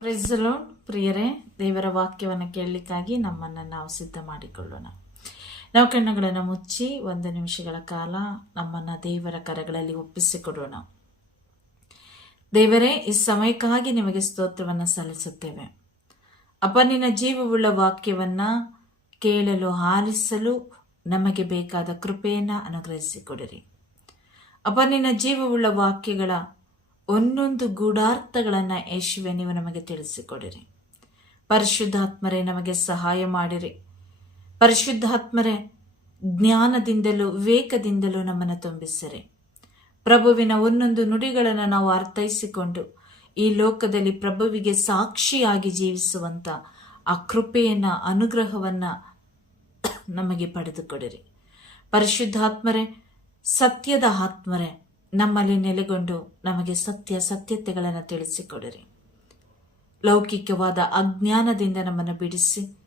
ಪ್ರಿಸಲೋ ಪ್ರಿಯರೇ, ದೇವರ ವಾಕ್ಯವನ್ನು ಕೇಳಲಿಕ್ಕಾಗಿ ನಮ್ಮನ್ನು ನಾವು ಸಿದ್ಧ ಮಾಡಿಕೊಳ್ಳೋಣ ನಾವು ಕಣ್ಣುಗಳನ್ನು ಮುಚ್ಚಿ ಒಂದು ನಿಮಿಷಗಳ ಕಾಲ ನಮ್ಮನ್ನು ದೇವರ ಕರಗಳಲ್ಲಿ ಒಪ್ಪಿಸಿಕೊಡೋಣ. ದೇವರೇ, ಈ ಸಮಯಕ್ಕಾಗಿ ನಿಮಗೆ ಸ್ತೋತ್ರವನ್ನು ಸಲ್ಲಿಸುತ್ತೇವೆ. ಅಪ್ಪ, ನಿನ್ನ ಜೀವವುಳ್ಳ ವಾಕ್ಯವನ್ನು ಕೇಳಲು, ಆಲಿಸಲು ನಮಗೆ ಬೇಕಾದ ಕೃಪೆಯನ್ನು ಅನುಗ್ರಹಿಸಿಕೊಡಿರಿ. ಅಪ್ಪ, ನಿನ್ನ ಜೀವವುಳ್ಳ ವಾಕ್ಯಗಳ ಒಂದೊಂದು ಗೂಢಾರ್ಥಗಳನ್ನು ಯೇಸುವೆ, ನೀವು ನಮಗೆ ತಿಳಿಸಿಕೊಡಿರಿ. ಪರಿಶುದ್ಧಾತ್ಮರೇ, ನಮಗೆ ಸಹಾಯ ಮಾಡಿರಿ. ಪರಿಶುದ್ಧಾತ್ಮರೇ, ಜ್ಞಾನದಿಂದಲೂ ವಿವೇಕದಿಂದಲೂ ನಮ್ಮನ್ನು ತುಂಬಿಸಿರಿ. ಪ್ರಭುವಿನ ಒಂದೊಂದು ನುಡಿಗಳನ್ನು ನಾವು ಅರ್ಥೈಸಿಕೊಂಡು ಈ ಲೋಕದಲ್ಲಿ ಪ್ರಭುವಿಗೆ ಸಾಕ್ಷಿಯಾಗಿ ಜೀವಿಸುವಂತ ಆ ಕೃಪೆಯನ್ನ, ಅನುಗ್ರಹವನ್ನ ನಮಗೆ ಪಡೆದುಕೊಡಿರಿ. ಪರಿಶುದ್ಧಾತ್ಮರೇ, ಸತ್ಯದ ಆತ್ಮರೇ ನಮ್ಮಲ್ಲಿ ನೆಲೆಗೊಂಡು ನಮಗೆ ಸತ್ಯ ಸತ್ಯತೆಗಳನ್ನು ತಿಳಿಸಿಕೊಡಿರಿ. ಲೌಕಿಕವಾದ ಅಜ್ಞಾನದಿಂದ ನಮ್ಮನ್ನು ಬಿಡಿಸಿ,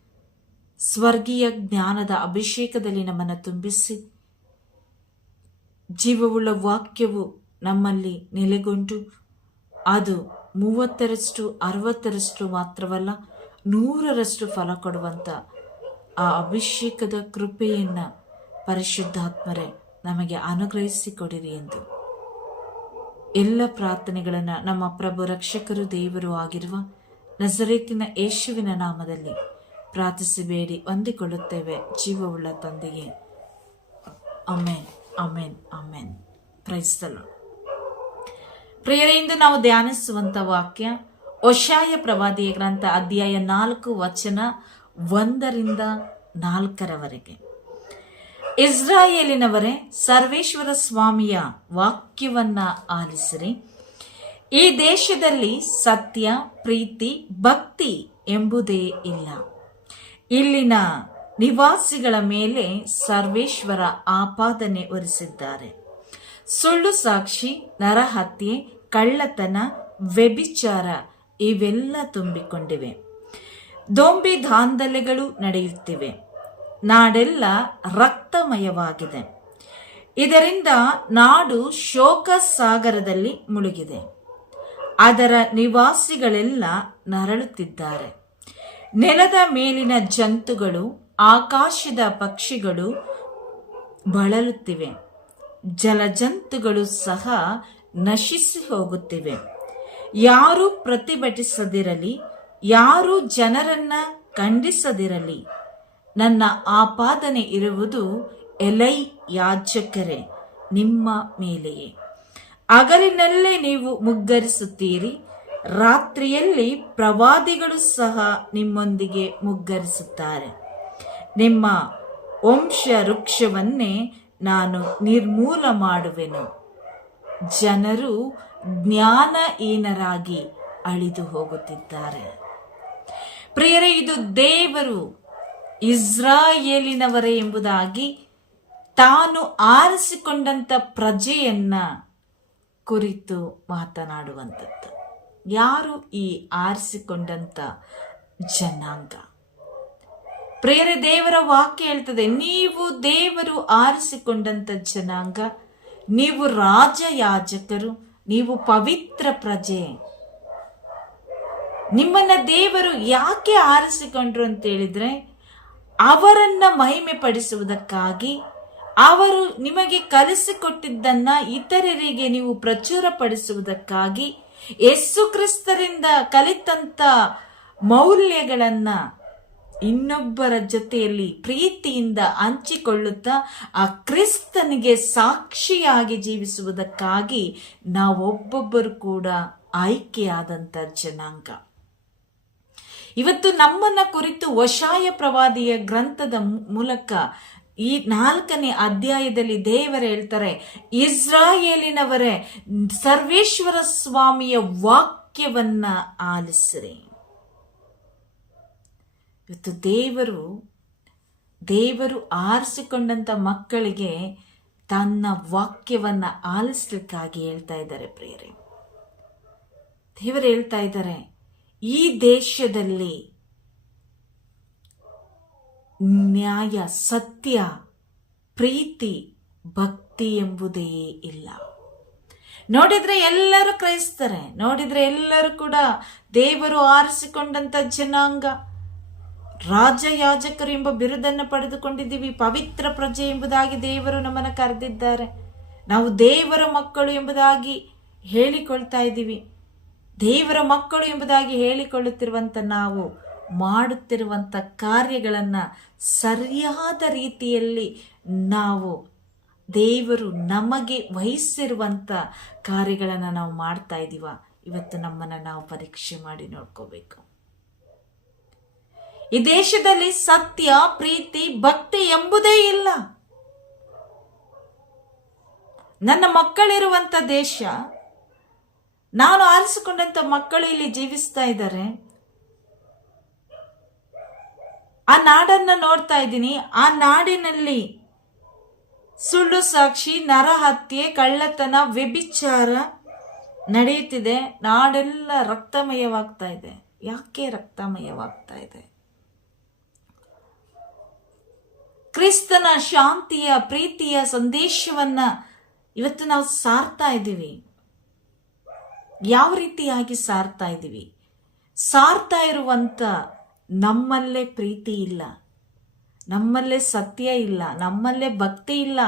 ಸ್ವರ್ಗೀಯ ಜ್ಞಾನದ ಅಭಿಷೇಕದಲ್ಲಿ ನಮ್ಮನ್ನು ತುಂಬಿಸಿ, ಜೀವವುಳ್ಳ ವಾಕ್ಯವು ನಮ್ಮಲ್ಲಿ ನೆಲೆಗೊಂಡು ಅದು ಮೂವತ್ತರಷ್ಟು, ಅರವತ್ತರಷ್ಟು ಮಾತ್ರವಲ್ಲ, ನೂರರಷ್ಟು ಫಲ ಕೊಡುವಂಥ ಆ ಅಭಿಷೇಕದ ಕೃಪೆಯನ್ನು ಪರಿಶುದ್ಧಾತ್ಮರೇ ನಮಗೆ ಅನುಗ್ರಹಿಸಿಕೊಡಿರಿ ಎಂದು. ಎಲ್ಲ ಪ್ರಾರ್ಥನೆಗಳನ್ನು ನಮ್ಮ ಪ್ರಭು ರಕ್ಷಕರು, ದೇವರು ಆಗಿರುವ ನಜರೇತಿನ ಯೇಸುವಿನ ನಾಮದಲ್ಲಿ ಪ್ರಾರ್ಥಿಸಬೇಡಿ, ಹೊಂದಿಕೊಳ್ಳುತ್ತೇವೆ ಜೀವವುಳ್ಳ ತಂದೆಗೆ. ಅಮೇನ್ ಅಮೇನ್ ಅಮೇನ್ ಪ್ರೈಸ್ತಲು ಪ್ರಿಯರೇ, ಇಂದು ನಾವು ಧ್ಯಾನಿಸುವಂತ ವಾಕ್ಯ ಒಶಾಯ ಪ್ರವಾದಿಯ ಗ್ರಂಥ ಅಧ್ಯಾಯ ನಾಲ್ಕು ವಚನ ಒಂದರಿಂದ ನಾಲ್ಕರವರೆಗೆ. ಇಸ್ರಾಯೇಲಿನವರೇ, ಸರ್ವೇಶ್ವರ ಸ್ವಾಮಿಯ ವಾಕ್ಯವನ್ನ ಆಲಿಸಿರಿ. ಈ ದೇಶದಲ್ಲಿ ಸತ್ಯ, ಪ್ರೀತಿ, ಭಕ್ತಿ ಎಂಬುದೇ ಇಲ್ಲ. ಇಲ್ಲಿನ ನಿವಾಸಿಗಳ ಮೇಲೆ ಸರ್ವೇಶ್ವರ ಆಪಾದನೆ ಹೊರಿಸಿದ್ದಾರೆ. ಸುಳ್ಳು ಸಾಕ್ಷಿ, ನರಹತ್ಯೆ, ಕಳ್ಳತನ, ವ್ಯಭಿಚಾರ ಇವೆಲ್ಲ ತುಂಬಿಕೊಂಡಿವೆ. ದೊಂಬಿ ದಾಂಧಲೆಗಳು ನಡೆಯುತ್ತಿವೆ. ನಾಡೆಲ್ಲ ರಕ್ತಮಯವಾಗಿದೆ. ಇದರಿಂದ ನಾಡು ಶೋಕ ಸಾಗರದಲ್ಲಿ ಮುಳುಗಿದೆ. ಅದರ ನಿವಾಸಿಗಳೆಲ್ಲ ನರಳುತ್ತಿದ್ದಾರೆ. ನೆಲದ ಮೇಲಿನ ಜಂತುಗಳು, ಆಕಾಶದ ಪಕ್ಷಿಗಳು ಬಳಲುತ್ತಿವೆ. ಜಲಜಂತುಗಳು ಸಹ ನಶಿಸಿ ಹೋಗುತ್ತಿವೆ ಯಾರು ಪ್ರತಿಭಟಿಸದಿರಲಿ, ಯಾರು ಜನರನ್ನ ಖಂಡಿಸದಿರಲಿ. ನನ್ನ ಆಪಾದನೆ ಇರುವುದು ಎಲೈ ಯಾಜಕರೇ, ನಿಮ್ಮ ಮೇಲೆಯೇ. ಹಗಲಿನಲ್ಲೇ ನೀವು ಮುಗ್ಗರಿಸುತ್ತೀರಿ, ರಾತ್ರಿಯಲ್ಲಿ ಪ್ರವಾದಿಗಳು ಸಹ ನಿಮ್ಮೊಂದಿಗೆ ಮುಗ್ಗರಿಸುತ್ತಾರೆ. ನಿಮ್ಮ ವಂಶ ವೃಕ್ಷವನ್ನೇ ನಾನು ನಿರ್ಮೂಲ ಮಾಡುವೆನು. ಜನರು ಜ್ಞಾನಹೀನರಾಗಿ ಅಳಿದು ಹೋಗುತ್ತಿದ್ದಾರೆ ಪ್ರಿಯರೇ, ಇದು ದೇವರು ಇಸ್ರಾಯೇಲಿನವರೇ ಎಂಬುದಾಗಿ ತಾನು ಆರಿಸಿಕೊಂಡಂತ ಪ್ರಜೆಯನ್ನ ಕುರಿತು ಮಾತನಾಡುವಂಥದ್ದು. ಯಾರು ಈ ಆರಿಸಿಕೊಂಡಂತ ಜನಾಂಗ? ಪ್ರೇರೆ, ದೇವರ ವಾಕ್ಯ ಹೇಳ್ತದೆ, ನೀವು ದೇವರು ಆರಿಸಿಕೊಂಡಂತ ಜನಾಂಗ, ನೀವು ರಾಜ ಯಾಜಕರು ನೀವು ಪವಿತ್ರ ಪ್ರಜೆ. ನಿಮ್ಮನ್ನ ದೇವರು ಯಾಕೆ ಆರಿಸಿಕೊಂಡ್ರು ಅಂತ ಹೇಳಿದ್ರೆ ಅವರನ್ನ ಮಹಿಮೆ ಪಡಿಸುವುದಕ್ಕಾಗಿ ಅವರು ನಿಮಗೆ ಕಲಿಸಿಕೊಟ್ಟಿದ್ದನ್ನ ಇತರರಿಗೆ ನೀವು ಪ್ರಚುರಪಡಿಸುವುದಕ್ಕಾಗಿ ಯೇಸು ಕ್ರಿಸ್ತರಿಂದ ಕಲಿತಂತ ಮೌಲ್ಯಗಳನ್ನ ಇನ್ನೊಬ್ಬರ ಜೊತೆಯಲ್ಲಿ ಪ್ರೀತಿಯಿಂದ ಹಂಚಿಕೊಳ್ಳುತ್ತಾ ಆ ಕ್ರಿಸ್ತನಿಗೆ ಸಾಕ್ಷಿಯಾಗಿ ಜೀವಿಸುವುದಕ್ಕಾಗಿ ನಾವೊಬ್ಬೊಬ್ಬರು ಕೂಡ ಆಯ್ಕೆಯಾದಂಥ ಜನಾಂಗ. ಇವತ್ತು ನಮ್ಮನ್ನ ಕುರಿತು ವಶಾಯ ಪ್ರವಾದಿಯ ಗ್ರಂಥದ ಮೂಲಕ ಈ ನಾಲ್ಕನೇ ಅಧ್ಯಾಯದಲ್ಲಿ ದೇವರು ಹೇಳ್ತಾರೆ, ಇಸ್ರಾಯೇಲಿನವರೇ, ಸರ್ವೇಶ್ವರ ಸ್ವಾಮಿಯ ವಾಕ್ಯವನ್ನ ಆಲಿಸಿರಿ. ಇವತ್ತು ದೇವರು ದೇವರು ಆರಿಸಿಕೊಂಡಂತ ಮಕ್ಕಳಿಗೆ ತನ್ನ ವಾಕ್ಯವನ್ನ ಆಲಿಸ್ಲಿಕ್ಕಾಗಿ ಹೇಳ್ತಾ ಇದ್ದಾರೆ ಪ್ರಿಯರೇ. ದೇವರು ಹೇಳ್ತಾ ಇದ್ದಾರೆ ಈ ದೇಶದಲ್ಲಿ ನ್ಯಾಯ, ಸತ್ಯ, ಪ್ರೀತಿ, ಭಕ್ತಿ ಎಂಬುದೇ ಇಲ್ಲ. ನೋಡಿದ್ರೆ ಎಲ್ಲರೂ ಕ್ರೈಸ್ತಾರೆ. ನೋಡಿದ್ರೆ ಎಲ್ಲರೂ ಕೂಡ ದೇವರು ಆರಿಸಿಕೊಂಡಂತ ಜನಾಂಗ. ರಾಜ ಎಂಬ ಬಿರುದನ್ನು ಪಡೆದುಕೊಂಡಿದ್ದೀವಿ. ಪವಿತ್ರ ಪ್ರಜೆ ಎಂಬುದಾಗಿ ದೇವರು ನಮ್ಮನ್ನು ಕರೆದಿದ್ದಾರೆ. ನಾವು ದೇವರ ಮಕ್ಕಳು ಎಂಬುದಾಗಿ ಹೇಳಿಕೊಳ್ತಾ ಇದ್ದೀವಿ. ದೇವರ ಮಕ್ಕಳು ಎಂಬುದಾಗಿ ಹೇಳಿಕೊಳ್ಳುತ್ತಿರುವಂಥ ನಾವು ಮಾಡುತ್ತಿರುವಂಥ ಕಾರ್ಯಗಳನ್ನು ಸರಿಯಾದ ರೀತಿಯಲ್ಲಿ ನಾವು ದೇವರು ನಮಗೆ ವಹಿಸಿರುವಂಥ ಕಾರ್ಯಗಳನ್ನು ನಾವು ಮಾಡ್ತಾ ಇದ್ದೀವ ಇವತ್ತು ನಮ್ಮನ್ನು ನಾವು ಪರೀಕ್ಷೆ ಮಾಡಿ ನೋಡ್ಕೋಬೇಕು. ಈ ದೇಶದಲ್ಲಿ ಸತ್ಯ, ಪ್ರೀತಿ, ಭಕ್ತಿ ಎಂಬುದೇ ಇಲ್ಲ. ನನ್ನ ಮಕ್ಕಳಿರುವಂಥ ದೇಶ ನಾನು ಆರಿಸಿಕೊಂಡಂತ ಮಕ್ಕಳು ಇಲ್ಲಿ ಜೀವಿಸ್ತಾ ಇದ್ದಾರೆ. ಆ ನಾಡನ್ನ ನೋಡ್ತಾ ಇದ್ದೀನಿ. ಆ ನಾಡಿನಲ್ಲಿ ಸುಳ್ಳು ಸಾಕ್ಷಿ, ನರಹತ್ಯೆ, ಕಳ್ಳತನ, ವ್ಯಭಿಚಾರ ನಡೆಯುತ್ತಿದೆ. ನಾಡೆಲ್ಲ ರಕ್ತಮಯವಾಗ್ತಾ ಇದೆ. ಯಾಕೆ ರಕ್ತಮಯವಾಗ್ತಾ ಇದೆ? ಕ್ರಿಸ್ತನ ಶಾಂತಿಯ, ಪ್ರೀತಿಯ ಸಂದೇಶವನ್ನ ಇವತ್ತು ನಾವು ಸಾರ್ತಾ ಇದ್ದೀವಿ. ಯಾವ ರೀತಿಯಾಗಿ ಸಾರ್ತಾ ಇದ್ದೀವಿ? ಸಾರ್ತಾ ಇರುವಂತ ನಮ್ಮಲ್ಲೇ ಪ್ರೀತಿ ಇಲ್ಲ. ನಮ್ಮಲ್ಲೇ ಸತ್ಯ ಇಲ್ಲ. ನಮ್ಮಲ್ಲೇ ಭಕ್ತಿ ಇಲ್ಲ.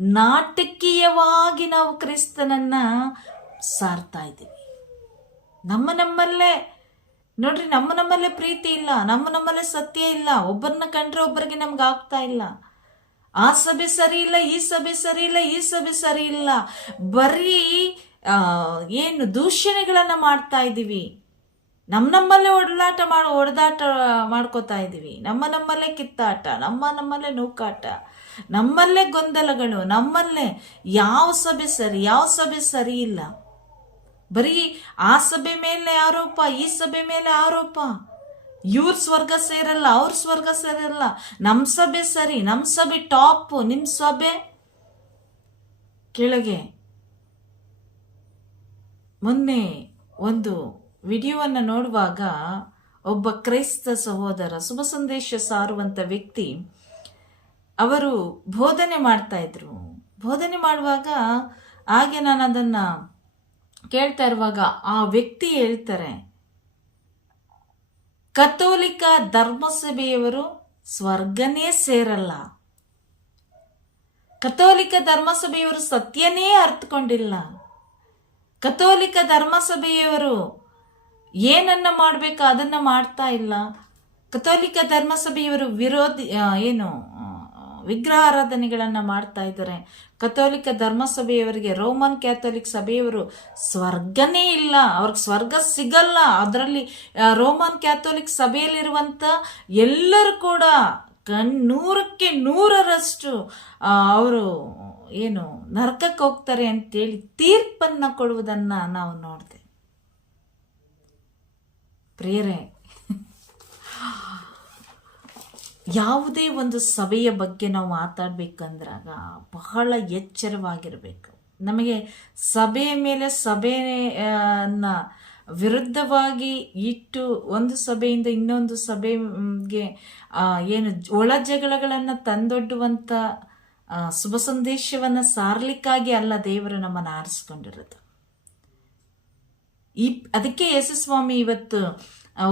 ನಾಟಕೀಯವಾಗಿ ನಾವು ಕ್ರಿಸ್ತನನ್ನ ಸಾರ್ತಾ ಇದ್ದೀವಿ. ನಮ್ಮ ನಮ್ಮಲ್ಲೇ, ನೋಡ್ರಿ, ನಮ್ಮ ನಮ್ಮಲ್ಲೇ ಪ್ರೀತಿ ಇಲ್ಲ. ನಮ್ಮ ನಮ್ಮಲ್ಲೇ ಸತ್ಯ ಇಲ್ಲ. ಒಬ್ಬರನ್ನ ಕಂಡ್ರೆ ಒಬ್ಬರಿಗೆ ನಮ್ಗೆ ಆಗ್ತಾ ಇಲ್ಲ. ಆ ಸಭೆ ಸರಿ ಇಲ್ಲ, ಈ ಸಭೆ ಸರಿ ಇಲ್ಲ, ಈ ಸಭೆ ಸರಿ ಇಲ್ಲ. ಬರೀ ಏನು ದೂಷಣೆಗಳನ್ನು ಮಾಡ್ತಾ ಇದ್ದೀವಿ? ನಮ್ಮ ನಮ್ಮಲ್ಲೇ ಒಡಲಾಟ ಮಾಡಿ, ಒಡೆದಾಟ ಮಾಡ್ಕೋತಾ ಇದ್ದೀವಿ. ನಮ್ಮ ನಮ್ಮಲ್ಲೇ ಕಿತ್ತಾಟ, ನಮ್ಮ ನಮ್ಮಲ್ಲೇ ನೂಕಾಟ, ನಮ್ಮಲ್ಲೇ ಗೊಂದಲಗಳು, ನಮ್ಮಲ್ಲೇ ಯಾವ ಸಭೆ ಸರಿ, ಯಾವ ಸಭೆ ಸರಿ ಇಲ್ಲ. ಬರೀ ಆ ಸಭೆ ಮೇಲೆ ಆರೋಪ, ಈ ಸಭೆ ಮೇಲೆ ಆರೋಪ. ಇವ್ರ ಸ್ವರ್ಗ ಸೇರಲ್ಲ, ಅವ್ರ ಸ್ವರ್ಗ ಸೇರಲ್ಲ. ನಮ್ಮ ಸಭೆ ಸರಿ ನಮ್ಮ ಸಭೆ ಟಾಪ್ ನಿಮ್ಮ ಸಭೆ ಕೆಳಗೆ. ಮೊನ್ನೆ ಒಂದು ವಿಡಿಯೋವನ್ನು ನೋಡುವಾಗ ಒಬ್ಬ ಕ್ರೈಸ್ತ ಸಹೋದರ ಶುಭ ಸಂದೇಶ ಸಾರುವಂಥ ವ್ಯಕ್ತಿ ಅವರು ಬೋಧನೆ ಮಾಡ್ತಾಯಿದ್ರು ಬೋಧನೆ ಮಾಡುವಾಗ ಹಾಗೆ ನಾನು ಅದನ್ನು ಕೇಳ್ತಾ ಇರುವಾಗ ಆ ವ್ಯಕ್ತಿ ಹೇಳ್ತಾರೆ, ಕಥೋಲಿಕ ಧರ್ಮಸಭೆಯವರು ಸ್ವರ್ಗನೇ ಸೇರಲ್ಲ. ಕಥೋಲಿಕ ಧರ್ಮಸಭೆಯವರು ಸತ್ಯನೇ ಅರ್ಥಕೊಂಡಿಲ್ಲ ಕಥೋಲಿಕ ಧರ್ಮಸಭೆಯವರು ಏನನ್ನ ಮಾಡಬೇಕು ಅದನ್ನ ಮಾಡ್ತಾ ಇಲ್ಲ. ಕಥೋಲಿಕ ಧರ್ಮಸಭೆಯವರು ವಿರೋಧಿ ಏನು ವಿಗ್ರಹಾರಾಧನೆಗಳನ್ನು ಮಾಡ್ತಾ ಇದ್ದಾರೆ. ಕಥೋಲಿಕ ಧರ್ಮಸಭೆಯವರಿಗೆ, ರೋಮನ್ ಕ್ಯಾಥೋಲಿಕ್ ಸಭೆಯವರು ಸ್ವರ್ಗನೇ ಇಲ್ಲ. ಅವ್ರಿಗೆ ಸ್ವರ್ಗ ಸಿಗಲ್ಲ. ಅದರಲ್ಲಿ ರೋಮನ್ ಕ್ಯಾಥೋಲಿಕ್ ಸಭೆಯಲ್ಲಿರುವಂತ ಎಲ್ಲರೂ ಕೂಡ ಕಣ್ ನೂರಕ್ಕೆ ನೂರರಷ್ಟು ಅವರು ಏನು ನರಕಕ್ಕೆ ಹೋಗ್ತಾರೆ ಅಂತೇಳಿ ತೀರ್ಪನ್ನು ಕೊಡುವುದನ್ನ ನಾವು ನೋಡಿದೆ. ಪ್ರೇರೆ ಯಾವುದೇ ಒಂದು ಸಭೆಯ ಬಗ್ಗೆ ನಾವು ಮಾತಾಡ್ಬೇಕಂದ್ರಾಗ ಬಹಳ ಎಚ್ಚರವಾಗಿರಬೇಕು. ನಮಗೆ ಸಭೆಯ ಮೇಲೆ ಸಭೆಯನ್ನ ವಿರುದ್ಧವಾಗಿ ಇಟ್ಟು ಒಂದು ಸಭೆಯಿಂದ ಇನ್ನೊಂದು ಸಭೆಗೆ ಏನು ಒಳ ಜಗಳಗಳನ್ನು ತಂದೊಡ್ಡುವಂತ ಆ, ಶುಭ ಸಂದೇಶವನ್ನು ಸಾರ್ಲಿಕ್ಕಾಗಿ ಅಲ್ಲ ದೇವರು ನಮ್ಮನ್ನು ಆರಿಸ್ಕೊಂಡಿರೋದು. ಈ, ಅದಕ್ಕೆ ಯಶಸ್ವಾಮಿ ಇವತ್ತು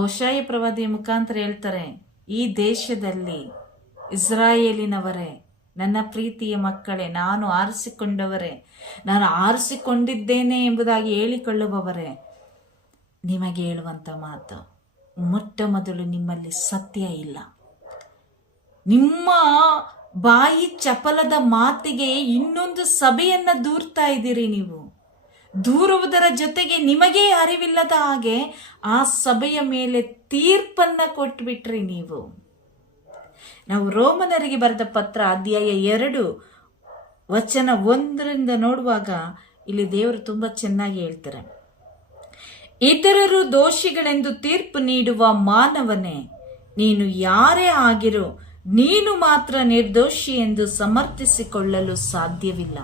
ಉಷಾಯ ಪ್ರವಾದಿಯ ಮುಖಾಂತರ ಹೇಳ್ತಾರೆ, ಈ ದೇಶದಲ್ಲಿ ಇಸ್ರಾಯೇಲಿನವರೇ, ನನ್ನ ಪ್ರೀತಿಯ ಮಕ್ಕಳೇ, ನಾನು ಆರಿಸಿಕೊಂಡವರೇ, ನಾನು ಆರಿಸಿಕೊಂಡಿದ್ದೇನೆ ಎಂಬುದಾಗಿ ಹೇಳಿಕೊಳ್ಳುವವರೇ, ನಿಮಗೆ ಹೇಳುವಂತ ಮಾತು ಮೊಟ್ಟ ಮೊದಲು ನಿಮ್ಮಲ್ಲಿ ಸತ್ಯ ಇಲ್ಲ. ನಿಮ್ಮ ಬಾಯಿ ಚಪಲದ ಮಾತಿಗೆ ಇನ್ನೊಂದು ಸಭೆಯನ್ನ ದೂರ್ತಾ ಇದ್ದೀರಿ ನೀವು. ದೂರುವುದರ ಜೊತೆಗೆ ನಿಮಗೇ ಅರಿವಿಲ್ಲದ ಹಾಗೆ ಆ ಸಭೆಯ ಮೇಲೆ ತೀರ್ಪನ್ನ ಕೊಟ್ಬಿಟ್ರಿ ನೀವು. ನಾವು ರೋಮನರಿಗೆ ಬರೆದ ಪತ್ರ ಅಧ್ಯಾಯ ಎರಡು, ವಚನ ಒಂದರಿಂದ ನೋಡುವಾಗ ಇಲ್ಲಿ ದೇವರು ತುಂಬಾ ಚೆನ್ನಾಗಿ ಹೇಳ್ತಾರೆ. ಇತರರು ದೋಷಿಗಳೆಂದು ತೀರ್ಪು ನೀಡುವ ಮಾನವನೇ, ನೀನು ಯಾರೇ ಆಗಿರು ನೀನು ಮಾತ್ರ ನಿರ್ದೋಷಿ ಎಂದು ಸಮರ್ಥಿಸಿಕೊಳ್ಳಲು ಸಾಧ್ಯವಿಲ್ಲ.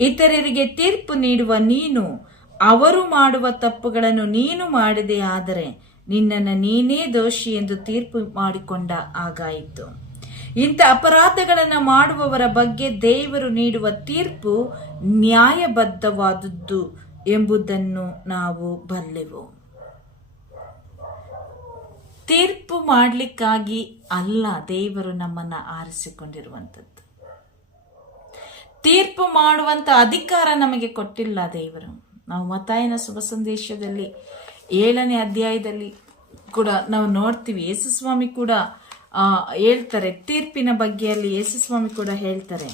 ಇತರರಿಗೆ ತೀರ್ಪು ನೀಡುವ ನೀನು, ಅವರು ಮಾಡುವ ತಪ್ಪುಗಳನ್ನು ನೀನು ಮಾಡದೇ ಆದರೆ ನಿನ್ನನ್ನು ನೀನೇ ದೋಷಿ ಎಂದು ತೀರ್ಪು ಮಾಡಿಕೊಂಡ ಆಗಾಯಿತು ಇಂಥ ಅಪರಾಧಗಳನ್ನು ಮಾಡುವವರ ಬಗ್ಗೆ ದೇವರು ನೀಡುವ ತೀರ್ಪು ನ್ಯಾಯಬದ್ಧವಾದದ್ದು ಎಂಬುದನ್ನು ನಾವು ಬಲ್ಲೆವು. ತೀರ್ಪು ಮಾಡಲಿಕ್ಕಾಗಿ ಅಲ್ಲ, ದೇವರು ನಮ್ಮನ್ನ ಆರಿಸಿಕೊಂಡಿರುವಂಥದ್ದು. ತೀರ್ಪು ಮಾಡುವಂತ ಅಧಿಕಾರ ನಮಗೆ ಕೊಟ್ಟಿಲ್ಲ ದೇವರು. ನಾವು ಮತಾಯನ ಶುಭ ಸಂದೇಶದಲ್ಲಿ ಏಳನೇ ಅಧ್ಯಾಯದಲ್ಲಿ ಕೂಡ ನಾವು ನೋಡ್ತೀವಿ. ಯೇಸುಸ್ವಾಮಿ ಕೂಡ ಹೇಳ್ತಾರೆ, ತೀರ್ಪಿನ ಬಗ್ಗೆಯಲ್ಲಿ ಯೇಸುಸ್ವಾಮಿ ಕೂಡ ಹೇಳ್ತಾರೆ,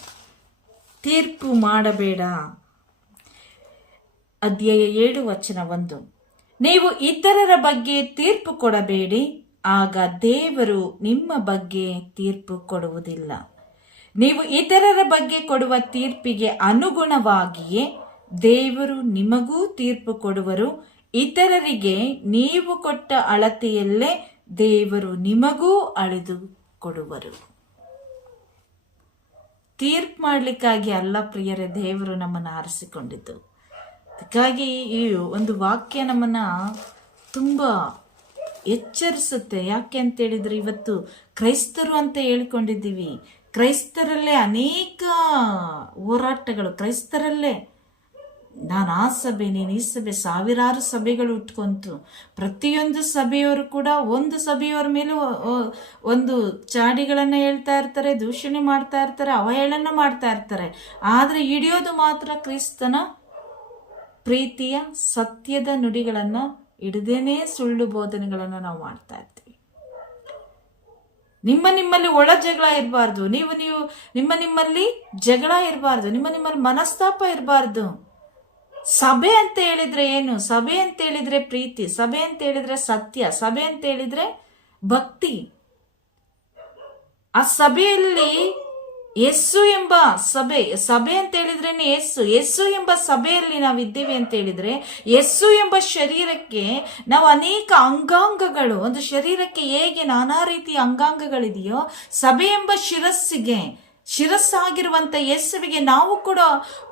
ತೀರ್ಪು ಮಾಡಬೇಡ. ಅಧ್ಯಾಯ ಏಳು ವಚನ ಒಂದು. ನೀವು ಇತರರ ಬಗ್ಗೆ ತೀರ್ಪು ಕೊಡಬೇಡಿ. ಆಗ ದೇವರು ನಿಮ್ಮ ಬಗ್ಗೆ ತೀರ್ಪು ಕೊಡುವುದಿಲ್ಲ. ನೀವು ಇತರರ ಬಗ್ಗೆ ಕೊಡುವ ತೀರ್ಪಿಗೆ ಅನುಗುಣವಾಗಿಯೇ ದೇವರು ನಿಮಗೂ ತೀರ್ಪು ಕೊಡುವರು. ಇತರರಿಗೆ ನೀವು ಕೊಟ್ಟ ಅಳತೆಯಲ್ಲೇ ದೇವರು ನಿಮಗೂ ಅಳೆದು ಕೊಡುವರು. ತೀರ್ಪು ಮಾಡಲಿಕ್ಕಾಗಿ ಅಲ್ಲ ಪ್ರಿಯರೇ, ದೇವರು ನಮ್ಮನ್ನು ಆರಿಸಿಕೊಂಡಿದ್ದು. ಅದಕ್ಕಾಗಿ ಈ ಒಂದು ವಾಕ್ಯ ನಮ್ಮನ್ನ ತುಂಬ ಎಚ್ಚರಿಸುತ್ತೆ. ಯಾಕೆ ಅಂತ ಹೇಳಿದ್ರೆ ಇವತ್ತು ಕ್ರೈಸ್ತರು ಅಂತ ಹೇಳ್ಕೊಂಡಿದ್ದೀವಿ. ಕ್ರೈಸ್ತರಲ್ಲೇ ಅನೇಕ ಹೋರಾಟಗಳು. ಕ್ರೈಸ್ತರಲ್ಲೇ ನಾನು ಆ ಸಭೆ, ನೀನು ಈ ಸಭೆ, ಸಾವಿರಾರು ಸಭೆಗಳು ಉಟ್ಕೊಂತು. ಪ್ರತಿಯೊಂದು ಸಭೆಯವರು ಕೂಡ ಒಂದು ಸಭೆಯವರ ಮೇಲೆ ಒಂದು ಚಾಡಿಗಳನ್ನು ಹೇಳ್ತಾ ಇರ್ತಾರೆ, ದೂಷಣೆ ಮಾಡ್ತಾ ಇರ್ತಾರೆ, ಅವಹೇಳನ ಮಾಡ್ತಾ ಇರ್ತಾರೆ. ಆದರೆ ಹಿಡಿಯೋದು ಮಾತ್ರ ಕ್ರಿಸ್ತನ ಪ್ರೀತಿಯ, ಸತ್ಯದ ನುಡಿಗಳನ್ನು ಹಿಡದೇನೆ ಸುಳ್ಳು ಬೋಧನೆಗಳನ್ನು ನಾವು ಮಾಡ್ತಾ ಇರ್ತೀವಿ. ನಿಮ್ಮ ನಿಮ್ಮಲ್ಲಿ ಒಳ ಜಗಳ ಇರಬಾರ್ದು. ನೀವು ನೀವು ನಿಮ್ಮ ನಿಮ್ಮಲ್ಲಿ ಜಗಳ ಇರಬಾರ್ದು. ನಿಮ್ಮ ನಿಮ್ಮಲ್ಲಿ ಮನಸ್ತಾಪ ಇರಬಾರ್ದು. ಸಭೆ ಅಂತ ಹೇಳಿದ್ರೆ ಏನು? ಸಭೆ ಅಂತ ಹೇಳಿದ್ರೆ ಪ್ರೀತಿ. ಸಭೆ ಅಂತ ಹೇಳಿದ್ರೆ ಸತ್ಯ. ಸಭೆ ಅಂತ ಹೇಳಿದ್ರೆ ಭಕ್ತಿ. ಆ ಸಭೆಯಲ್ಲಿ ಯಸ್ಸು ಎಂಬ ಸಭೆ ಸಭೆ ಅಂತ ಹೇಳಿದ್ರೇನೆ ಯಸ್ಸು ಯಸ್ಸು ಎಂಬ ಸಭೆಯಲ್ಲಿ ನಾವು ಇದ್ದೇವೆ ಅಂತ ಹೇಳಿದ್ರೆ ಯಸ್ಸು ಎಂಬ ಶರೀರಕ್ಕೆ ನಾವು ಅನೇಕ ಅಂಗಾಂಗಗಳು, ಒಂದು ಶರೀರಕ್ಕೆ ಹೇಗೆ ನಾನಾ ರೀತಿಯ ಅಂಗಾಂಗಗಳಿದೆಯೋ, ಸಭೆ ಎಂಬ ಶಿರಸ್ಸಿಗೆ ಶಿರಸ್ಸಾಗಿರುವಂತ ಯೇಸುವಿಗೆ ನಾವು ಕೂಡ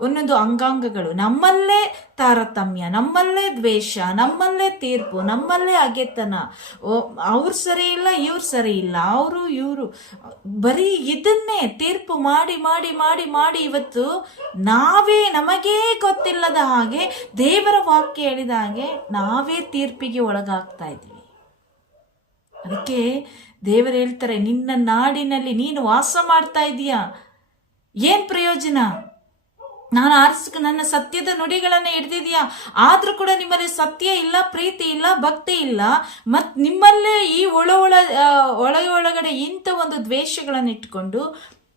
ಒಂದೊಂದು ಅಂಗಾಂಗಗಳು. ನಮ್ಮಲ್ಲೇ ತಾರತಮ್ಯ, ನಮ್ಮಲ್ಲೇ ದ್ವೇಷ, ನಮ್ಮಲ್ಲೇ ತೀರ್ಪು, ನಮ್ಮಲ್ಲೇ ಅಗೆತನ. ಅವ್ರು ಸರಿ ಇಲ್ಲ, ಇವ್ರು ಸರಿ ಇಲ್ಲ. ಅವರು, ಇವರು, ಬರೀ ಇದನ್ನೇ ತೀರ್ಪು ಮಾಡಿ ಮಾಡಿ ಮಾಡಿ ಮಾಡಿ ಇವತ್ತು ನಾವೇ ನಮಗೇ ಗೊತ್ತಿಲ್ಲದ ಹಾಗೆ ದೇವರ ವಾಕ್ಯ ಹೇಳಿದ ಹಾಗೆ ನಾವೇ ತೀರ್ಪಿಗೆ ಒಳಗಾಗ್ತಾ ಇದ್ವಿ ಅದಕ್ಕೆ ದೇವರು ಹೇಳ್ತಾರೆ, ನಿನ್ನ ನಾಡಿನಲ್ಲಿ ನೀನು ವಾಸ ಮಾಡ್ತಾ ಇದೀಯ? ಏನ್ ಪ್ರಯೋಜನ? ನಾನು ಆರಿಸ್ಕ ನನ್ನ ಸತ್ಯದ ನುಡಿಗಳನ್ನು ಹಿಡ್ದಿದ್ಯಾ ಆದ್ರೂ ಕೂಡ ನಿಮ್ಮಲ್ಲಿ ಸತ್ಯ ಇಲ್ಲ, ಪ್ರೀತಿ ಇಲ್ಲ, ಭಕ್ತಿ ಇಲ್ಲ, ಮತ್ ನಿಮ್ಮಲ್ಲೇ ಈ ಒಳ ಒಳ ಒಳಗಡೆ ಇಂಥ ಒಂದು ದ್ವೇಷಗಳನ್ನು ಇಟ್ಕೊಂಡು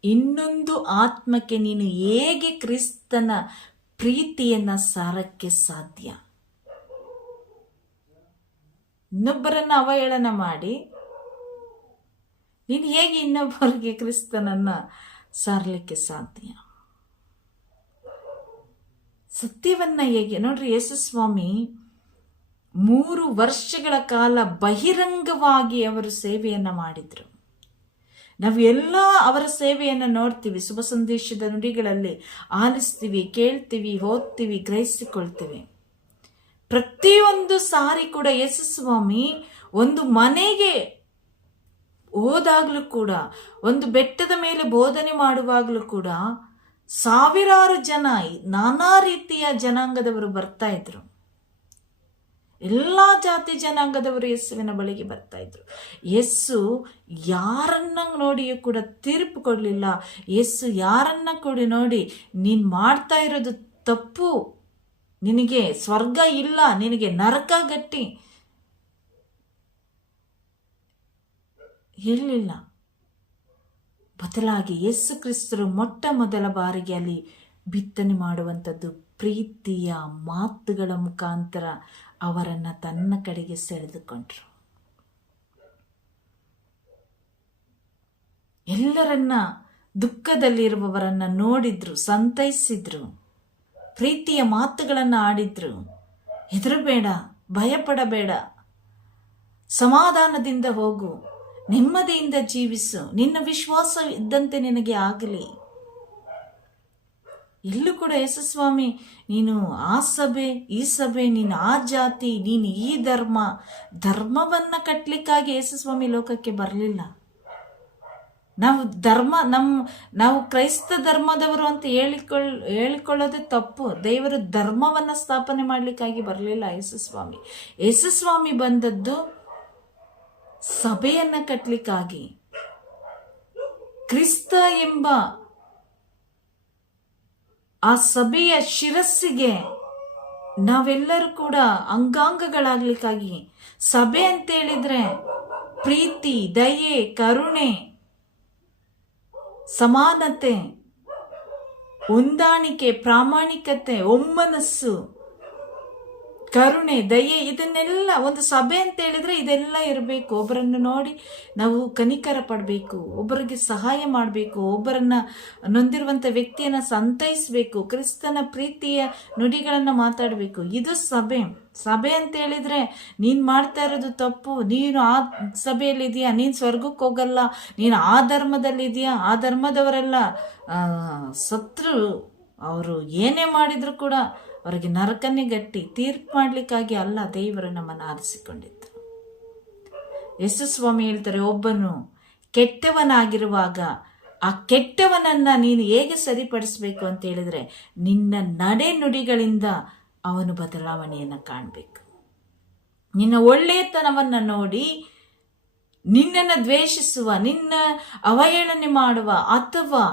ಇನ್ನೊಂದು ಆತ್ಮಕ್ಕೆ ನೀನು ಹೇಗೆ ಕ್ರಿಸ್ತನ ಪ್ರೀತಿಯನ್ನ ಸಾರಕ್ಕೆ ಸಾಧ್ಯ? ಇನ್ನೊಬ್ಬರನ್ನ ಅವಹೇಳನ ಮಾಡಿ, ನೀನು ಹೇಗೆ ಇನ್ನೊಬ್ಬರಿಗೆ ಕ್ರಿಸ್ತನನ್ನ ಸಾರಲಿಕ್ಕೆ ಸಾಧ್ಯ? ಸತ್ಯವನ್ನ ಹೇಗೆ? ನೋಡ್ರಿ, ಯೇಸು ಸ್ವಾಮಿ ಮೂರು ವರ್ಷಗಳ ಕಾಲ ಬಹಿರಂಗವಾಗಿ ಅವರು ಸೇವೆಯನ್ನ ಮಾಡಿದ್ರು. ನಾವು ಎಲ್ಲ ಅವರ ಸೇವೆಯನ್ನು ನೋಡ್ತೀವಿ, ಶುಭ ಸಂದೇಶದ ನುಡಿಗಳಲ್ಲಿ ಆಲಿಸ್ತೀವಿ, ಕೇಳ್ತೀವಿ, ಓದ್ತೀವಿ, ಗ್ರಹಿಸಿಕೊಳ್ತೀವಿ. ಪ್ರತಿಯೊಂದು ಸಾರಿ ಕೂಡ ಯೇಸು ಸ್ವಾಮಿ ಒಂದು ಮನೆಗೆ ಹೋದಾಗಲೂ ಕೂಡ, ಒಂದು ಬೆಟ್ಟದ ಮೇಲೆ ಬೋಧನೆ ಮಾಡುವಾಗಲೂ ಕೂಡ ಸಾವಿರಾರು ಜನ ನಾನಾ ರೀತಿಯ ಜನಾಂಗದವರು ಬರ್ತಾ ಇದ್ರು. ಎಲ್ಲ ಜಾತಿ ಜನಾಂಗದವರು ಯೇಸುವಿನ ಬಳಿಗೆ ಬರ್ತಾ ಇದ್ರು. ಯೇಸು ಯಾರನ್ನ ನೋಡಿಯೂ ಕೂಡ ತೀರ್ಪು ಕೊಡಲಿಲ್ಲ. ಯೇಸು ಯಾರನ್ನ ಕೂಡ ನೋಡಿ, ನೀನು ಮಾಡ್ತಾ ಇರೋದು ತಪ್ಪು. ನಿನಗೆ ಸ್ವರ್ಗ ಇಲ್ಲ, ನಿನಗೆ ನರಕ ಗಟ್ಟಿ. ಹೇಳಲಿಲ್ಲ ಬದಲಾಗಿ ಯೇಸು ಕ್ರಿಸ್ತರು ಮೊಟ್ಟ ಮೊದಲ ಬಾರಿಗೆ ಅಲ್ಲಿ ಬಿತ್ತನೆ ಮಾಡುವಂಥದ್ದು ಪ್ರೀತಿಯ ಮಾತುಗಳ ಮುಖಾಂತರ ಅವರನ್ನು ತನ್ನ ಕಡೆಗೆ ಸೆಳೆದುಕೊಂಡ್ರು. ಎಲ್ಲರನ್ನ ದುಃಖದಲ್ಲಿರುವವರನ್ನ ನೋಡಿದ್ರು, ಸಂತೈಸಿದ್ರು. ಪ್ರೀತಿಯ ಮಾತುಗಳನ್ನು ಆಡಿದ್ರು. ಹೆದರಬೇಡ, ಭಯಪಡಬೇಡ. ಸಮಾಧಾನದಿಂದ ಹೋಗು, ನೆಮ್ಮದಿಯಿಂದ ಜೀವಿಸು. ನಿನ್ನ ವಿಶ್ವಾಸ ಇದ್ದಂತೆ ನಿನಗೆ ಆಗಲಿ. ಎಲ್ಲೂ ಕೂಡ ಯಶಸ್ವಾಮಿ ನೀನು ಆ ಸಭೆ, ಈ ಸಭೆ, ನೀನು ಆ ಜಾತಿ, ನೀನು ಈ ಧರ್ಮ, ಧರ್ಮವನ್ನ ಕಟ್ಟಲಿಕ್ಕಾಗಿ ಯೇಸುಸ್ವಾಮಿ ಲೋಕಕ್ಕೆ ಬರಲಿಲ್ಲ. ನಾವು ಧರ್ಮ ನಮ್ಮ ನಾವು ಕ್ರೈಸ್ತ ಧರ್ಮದವರು ಅಂತ ಹೇಳಿಕೊಳ್, ಹೇಳಿಕೊಳ್ಳೋದೇ ತಪ್ಪು. ದೇವರು ಧರ್ಮವನ್ನು ಸ್ಥಾಪನೆ ಮಾಡಲಿಕ್ಕಾಗಿ ಬರಲಿಲ್ಲ ಯೇಸುಸ್ವಾಮಿ. ಯೇಸುಸ್ವಾಮಿ ಬಂದದ್ದು ಸಭೆಯನ್ನು ಕಟ್ಟಲಿಕ್ಕಾಗಿ ಕ್ರಿಸ್ತ ಎಂಬ ಆ ಸಭೆಯ ಶಿರಸ್ಸಿಗೆ ನಾವೆಲ್ಲರೂ ಕೂಡ ಅಂಗಾಂಗಗಳಾಗ್ಲಿಕ್ಕಾಗಿ. ಸಭೆ ಅಂತ ಹೇಳಿದ್ರೆ ಪ್ರೀತಿ, ದಯೆ, ಕರುಣೆ ಸಮಾನತೆ ಹೊಂದಾಣಿಕೆ ಪ್ರಾಮಾಣಿಕತೆ ಒಮ್ಮನಸ್ಸು. ಕರುಣೆ, ದಯೆ, ಇದನ್ನೆಲ್ಲ ಒಂದು ಸಭೆ ಅಂತ ಹೇಳಿದ್ರೆ ಇದೆಲ್ಲ ಇರಬೇಕು. ಒಬ್ಬರನ್ನು ನೋಡಿ ನಾವು ಕನಿಕರ ಪಡಬೇಕು, ಒಬ್ಬರಿಗೆ ಸಹಾಯ ಮಾಡಬೇಕು, ಒಬ್ಬರನ್ನ ನೊಂದಿರುವಂಥ ವ್ಯಕ್ತಿಯನ್ನು ಸಂತೈಸಬೇಕು, ಕ್ರಿಸ್ತನ ಪ್ರೀತಿಯ ನುಡಿಗಳನ್ನು ಮಾತಾಡಬೇಕು. ಇದು ಸಭೆ. ಸಭೆ ಅಂತ ಹೇಳಿದ್ರೆ ನೀನು ಮಾಡ್ತಾ ಇರೋದು ತಪ್ಪು. ನೀನು ಆ ಸಭೆಯಲ್ಲಿ ಇದೆಯಾ ನೀನು ಸ್ವರ್ಗಕ್ಕೆ ಹೋಗಲ್ಲ. ನೀನು ಆ ಧರ್ಮದಲ್ಲಿ ಇದೆಯಾ ಆ ಧರ್ಮದವರೆಲ್ಲ ಸತ್ರು ಅವರು ಏನೇ ಮಾಡಿದ್ರು ಕೂಡ ಅವರಿಗೆ ನರಕನ್ನೇ ಗಟ್ಟಿ ತೀರ್ಪು ಮಾಡಲಿಕ್ಕಾಗಿ ಅಲ್ಲ ದೇವರು ನಮ್ಮನ್ನು ಆರಿಸಿಕೊಂಡಿದ್ದರು ಯೇಸು ಸ್ವಾಮಿ ಹೇಳ್ತಾರೆ, ಒಬ್ಬನು ಕೆಟ್ಟವನಾಗಿರುವಾಗ ಆ ಕೆಟ್ಟವನನ್ನ ನೀನು ಹೇಗೆ ಸರಿಪಡಿಸಬೇಕು ಅಂತ ಹೇಳಿದ್ರೆ ನಿನ್ನ ನಡೆ ನುಡಿಗಳಿಂದ ಅವನು ಬದಲಾವಣೆಯನ್ನು ಕಾಣಬೇಕು. ನಿನ್ನ ಒಳ್ಳೆಯತನವನ್ನು ನೋಡಿ ನಿನ್ನನ್ನು ದ್ವೇಷಿಸುವ, ನಿನ್ನ ಅವಹೇಳನೆ ಮಾಡುವ ಅಥವಾ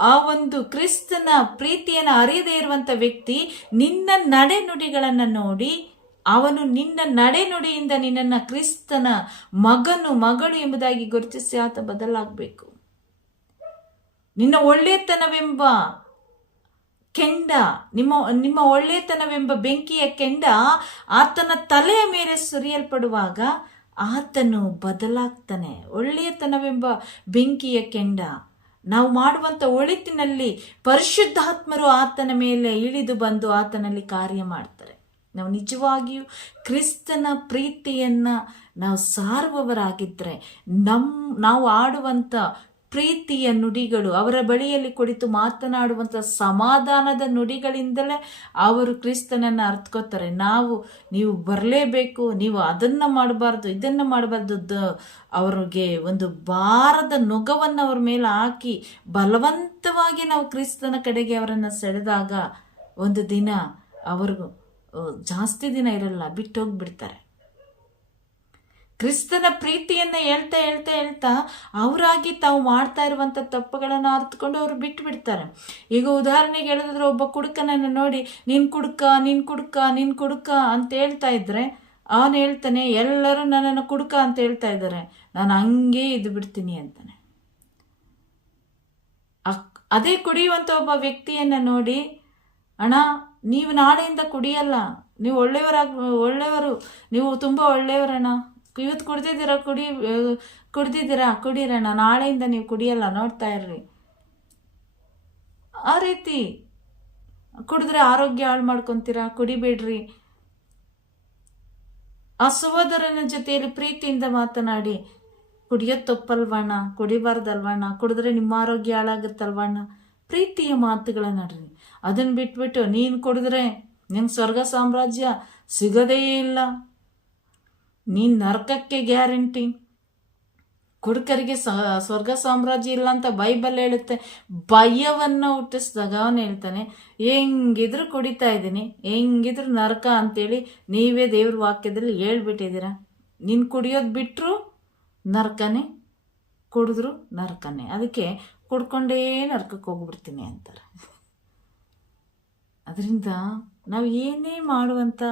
ಆ ಒಂದು ಕ್ರಿಸ್ತನ ಪ್ರೀತಿಯನ್ನು ಅರಿಯದೇ ಇರುವಂಥ ವ್ಯಕ್ತಿ ನಿನ್ನ ನಡೆನುಡಿಗಳನ್ನು ನೋಡಿ, ಅವನು ನಿನ್ನ ನಡೆನುಡಿಯಿಂದ ನಿನ್ನನ್ನು ಕ್ರಿಸ್ತನ ಮಗನು, ಮಗಳು ಎಂಬುದಾಗಿ ಗುರುತಿಸಿ ಆತ ಬದಲಾಗಬೇಕು. ನಿನ್ನ ಒಳ್ಳೆಯತನವೆಂಬ ಕೆಂಡ, ನಿಮ್ಮ ನಿಮ್ಮ ಒಳ್ಳೆಯತನವೆಂಬ ಬೆಂಕಿಯ ಕೆಂಡ ಆತನ ತಲೆಯ ಮೇಲೆ ಸುರಿಯಲ್ಪಡುವಾಗ ಆತನು ಬದಲಾಗ್ತಾನೆ. ಒಳ್ಳೆಯತನವೆಂಬ ಬೆಂಕಿಯ ಕೆಂಡ. ನಾವು ಮಾಡುವಂಥ ಒಳಿತಿನಲ್ಲಿ ಪರಿಶುದ್ಧಾತ್ಮರು ಆತನ ಮೇಲೆ ಇಳಿದು ಬಂದು ಆತನಲ್ಲಿ ಕಾರ್ಯ ಮಾಡ್ತಾರೆ. ನಾವು ನಿಜವಾಗಿಯೂ ಕ್ರಿಸ್ತನ ಪ್ರೀತಿಯನ್ನು ನಾವು ಸಾರುವವರಾಗಿದ್ದರೆ ನಮ್ಮ ನಾವು ಆಡುವಂಥ ಪ್ರೀತಿಯ ನುಡಿಗಳು, ಅವರ ಬಳಿಯಲ್ಲಿ ಕುಳಿತು ಮಾತನಾಡುವಂಥ ಸಮಾಧಾನದ ನುಡಿಗಳಿಂದಲೇ ಅವರು ಕ್ರಿಸ್ತನನ್ನು ಅರ್ಥಕೋತಾರೆ ನಾವು, ನೀವು ಬರಲೇಬೇಕು, ನೀವು ಅದನ್ನು ಮಾಡಬಾರ್ದು, ಇದನ್ನು ಮಾಡಬಾರ್ದು ಅವ್ರಿಗೆ ಒಂದು ಭಾರದ ನೊಗವನ್ನು ಅವ್ರ ಮೇಲೆ ಹಾಕಿ ಬಲವಂತವಾಗಿ ನಾವು ಕ್ರಿಸ್ತನ ಕಡೆಗೆ ಅವರನ್ನು ಸೆಳೆದಾಗ ಒಂದು ದಿನ ಅವ್ರಿಗೂ ಜಾಸ್ತಿ ದಿನ ಇರಲ್ಲ, ಬಿಟ್ಟೋಗ್ಬಿಡ್ತಾರೆ. ಕ್ರಿಸ್ತನ ಪ್ರೀತಿಯನ್ನ ಹೇಳ್ತಾ ಹೇಳ್ತಾ ಹೇಳ್ತಾ ಅವರಾಗಿ ತಾವು ಮಾಡ್ತಾ ಇರುವಂತ ತಪ್ಪುಗಳನ್ನು ಅರ್ಥಕೊಂಡು ಅವರು ಬಿಟ್ಟು ಬಿಡ್ತಾರೆ ಈಗ ಉದಾಹರಣೆಗೆ ಹೇಳಿದ್ರೆ ಒಬ್ಬ ಕುಡುಕನನ್ನು ನೋಡಿ, ನಿನ್ ಕುಡುಕ ನಿನ್ ಕುಡುಕ ನಿನ್ ಕುಡುಕ ಅಂತ ಹೇಳ್ತಾ ಇದ್ರೆ, ಅವನು ಹೇಳ್ತಾನೆ, ಎಲ್ಲರೂ ನನ್ನನ್ನು ಕುಡುಕ ಅಂತ ಹೇಳ್ತಾ ಇದ್ದಾರೆ ನಾನು ಹಂಗೆ ಇದು ಬಿಡ್ತೀನಿ ಅಂತಾನೆ. ಅದೇ ಕುಡಿಯುವಂಥ ಒಬ್ಬ ವ್ಯಕ್ತಿಯನ್ನ ನೋಡಿ, ಅಣ್ಣ, ನೀವು ನಾಳೆಯಿಂದ ಕುಡಿಯಲ್ಲ. ನೀವು ಒಳ್ಳೆಯವರಾಗ, ಒಳ್ಳೆಯವರು, ನೀವು ತುಂಬ ಒಳ್ಳೆಯವರಣ್ಣ. ಇವತ್ತು ಕುಡ್ದಿದ್ದೀರ? ಕುಡಿ ಕುಡ್ದಿದ್ದೀರಾ? ಕುಡೀರಣ್ಣ, ನಾಳೆಯಿಂದ ನೀವು ಕುಡಿಯಲ್ಲ, ನೋಡ್ತಾ ಇರ್ರಿ. ಆ ರೀತಿ ಕುಡಿದ್ರೆ ಆರೋಗ್ಯ ಹಾಳು ಮಾಡ್ಕೊತೀರಾ? ಕುಡಿಬೇಡ್ರಿ. ಆ ಸಹೋದರನ ಜೊತೆಯಲ್ಲಿ ಪ್ರೀತಿಯಿಂದ ಮಾತನಾಡಿ. ಕುಡಿಯೋದು ತಪ್ಪಲ್ವಣ್ಣ ಕುಡಿಬಾರ್ದಲ್ವಣ್ಣ ಕುಡಿದ್ರೆ ನಿಮ್ಮ ಆರೋಗ್ಯ ಹಾಳಾಗುತ್ತಲ್ವಣ್ಣ ಪ್ರೀತಿಯ ಮಾತುಗಳನ್ನಾಡ್ರಿ ಅದನ್ನ ಬಿಟ್ಬಿಟ್ಟು ನೀನು ಕುಡಿದ್ರೆ ನಿಂಗೆ ಸ್ವರ್ಗ ಸಾಮ್ರಾಜ್ಯ ಸಿಗದೇ ಇಲ್ಲ. ನೀನು ನರಕಕ್ಕೆ ಗ್ಯಾರಂಟಿ. ಕುಡುಕರಿಗೆ ಸ್ವರ್ಗ ಸಾಮ್ರಾಜ್ಯ ಇಲ್ಲ ಅಂತ ಬೈಬಲ್ ಹೇಳುತ್ತೆ. ಭಯವನ್ನು ಹುಟ್ಟಿಸಿದಾಗ ಅವನು ಹೇಳ್ತಾನೆ, ಹೆಂಗಿದ್ರು ಕುಡಿತಾ ಇದ್ದೀನಿ, ಹೆಂಗಿದ್ರು ನರಕ ಅಂತೇಳಿ ನೀವೇ ದೇವ್ರ ವಾಕ್ಯದಲ್ಲಿ ಹೇಳ್ಬಿಟ್ಟಿದ್ದೀರ. ನೀನು ಕುಡಿಯೋದು ಬಿಟ್ಟರು ನರಕನೇ, ಕುಡಿದ್ರು ನರಕನೇ. ಅದಕ್ಕೆ ಕುಡ್ಕೊಂಡೇ ನರಕಕ್ಕೆ ಹೋಗ್ಬಿಡ್ತೀನಿ ಅಂತಾರೆ. ಅದರಿಂದ ನಾವು ಏನೇ ಮಾಡುವಂಥ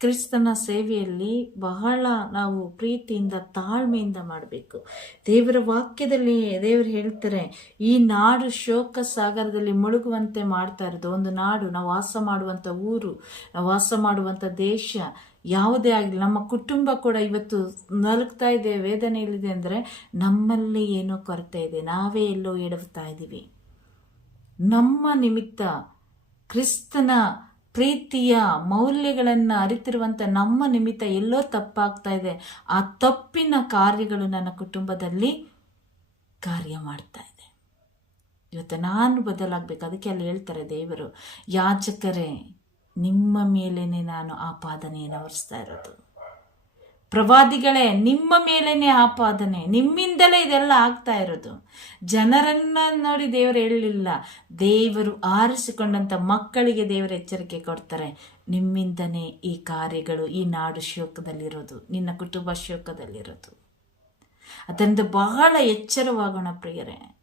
ಕ್ರಿಸ್ತನ ಸೇವೆಯಲ್ಲಿ ಬಹಳ ನಾವು ಪ್ರೀತಿಯಿಂದ, ತಾಳ್ಮೆಯಿಂದ ಮಾಡಬೇಕು. ದೇವರ ವಾಕ್ಯದಲ್ಲಿ ದೇವರು ಹೇಳ್ತಾರೆ, ಈ ನಾಡು ಶೋಕ ಸಾಗರದಲ್ಲಿ ಮುಳುಗುವಂತೆ ಮಾಡ್ತಾ ಇರೋದು. ಒಂದು ನಾಡು, ನಾವು ವಾಸ ಮಾಡುವಂಥ ಊರು, ನಾವು ವಾಸ ಮಾಡುವಂಥ ದೇಶ, ಯಾವುದೇ ಆಗಲಿ, ನಮ್ಮ ಕುಟುಂಬ ಕೂಡ ಇವತ್ತು ನಲುಗ್ತಾ ಇದೆ, ವೇದನೆಯಲ್ಲಿದೆ ಅಂದರೆ ನಮ್ಮಲ್ಲಿ ಏನೋ ಕೊರತೆ ಇದೆ. ನಾವೇ ಎಲ್ಲೋ ಎಡವ್ತಾ ಇದ್ದೀವಿ. ನಮ್ಮ ನಿಮಿತ್ತ ಕ್ರಿಸ್ತನ ಪ್ರೀತಿಯ ಮೌಲ್ಯಗಳನ್ನು ಅರಿತಿರುವಂಥ ನಮ್ಮ ನಿಮಿತ್ತ ಎಲ್ಲೋ ತಪ್ಪಾಗ್ತಾ ಇದೆ. ಆ ತಪ್ಪಿನ ಕಾರ್ಯಗಳು ನನ್ನ ಕುಟುಂಬದಲ್ಲಿ ಕಾರ್ಯ ಮಾಡ್ತಾ ಇದೆ. ಇವತ್ತು ನಾನು ಬದಲಾಗಬೇಕು. ಅದಕ್ಕೆ ಅಲ್ಲಿ ಹೇಳ್ತಾರೆ ದೇವರು ಯಾಚಕರೇ ನಿಮ್ಮ ಮೇಲೇ ನಾನು ಆಪಾದನೆಯನ್ನು ಹೊರಿಸ್ತಾ ಇರೋದು. ಪ್ರವಾದಿಗಳೇ, ನಿಮ್ಮ ಮೇಲೇ ಆಪಾದನೆ, ನಿಮ್ಮಿಂದಲೇ ಇದೆಲ್ಲ ಆಗ್ತಾ ಇರೋದು. ಜನರನ್ನ ನೋಡಿ ದೇವರು ಹೇಳಲಿಲ್ಲ. ದೇವರು ಆರಿಸಿಕೊಂಡಂತ ಮಕ್ಕಳಿಗೆ ದೇವರು ಎಚ್ಚರಿಕೆ ಕೊಡ್ತಾರೆ. ನಿಮ್ಮಿಂದನೇ ಈ ಕಾರ್ಯಗಳು ಈ ನಾಡು ಶೋಕದಲ್ಲಿರೋದು, ನಿನ್ನ ಕುಟುಂಬ ಶೋಕದಲ್ಲಿರೋದು. ಅದರಿಂದ ಬಹಳ ಎಚ್ಚರವಾಗೋಣ ಪ್ರಿಯರೇ.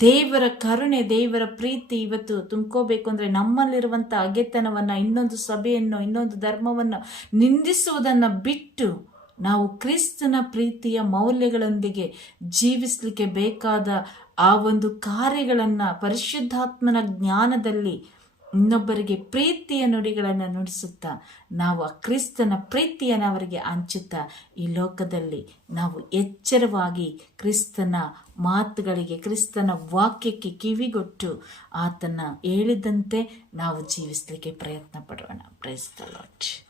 ದೇವರ ಕರುಣೆ, ದೇವರ ಪ್ರೀತಿ ಇವತ್ತು ತುಂಬ್ಕೋಬೇಕು ಅಂದರೆ ನಮ್ಮಲ್ಲಿರುವಂಥ ಅಗೆತನವನ್ನು, ಇನ್ನೊಂದು ಸಭೆಯನ್ನು, ಇನ್ನೊಂದು ಧರ್ಮವನ್ನು ನಿಂದಿಸುವುದನ್ನು ಬಿಟ್ಟು ನಾವು ಕ್ರಿಸ್ತನ ಪ್ರೀತಿಯ ಮೌಲ್ಯಗಳೊಂದಿಗೆ ಜೀವಿಸಲಿಕ್ಕೆ ಬೇಕಾದ ಆ ಒಂದು ಕಾರ್ಯಗಳನ್ನು ಪರಿಶುದ್ಧಾತ್ಮನ ಜ್ಞಾನದಲ್ಲಿ ಇನ್ನೊಬ್ಬರಿಗೆ ಪ್ರೀತಿಯ ನುಡಿಗಳನ್ನು ನುಡಿಸುತ್ತಾ ನಾವು ಆ ಕ್ರಿಸ್ತನ ಪ್ರೀತಿಯನ್ನು ಅವರಿಗೆ ಹಂಚುತ್ತಾ ಈ ಲೋಕದಲ್ಲಿ ನಾವು ಎಚ್ಚರವಾಗಿ ಕ್ರಿಸ್ತನ ಮಾತುಗಳಿಗೆ, ಕ್ರಿಸ್ತನ ವಾಕ್ಯಕ್ಕೆ ಕಿವಿಗೊಟ್ಟು ಆತನ ಹೇಳಿದಂತೆ ನಾವು ಜೀವಿಸಲಿಕ್ಕೆ ಪ್ರಯತ್ನ ಪಡೋಣ ಲಾರ್ಡ್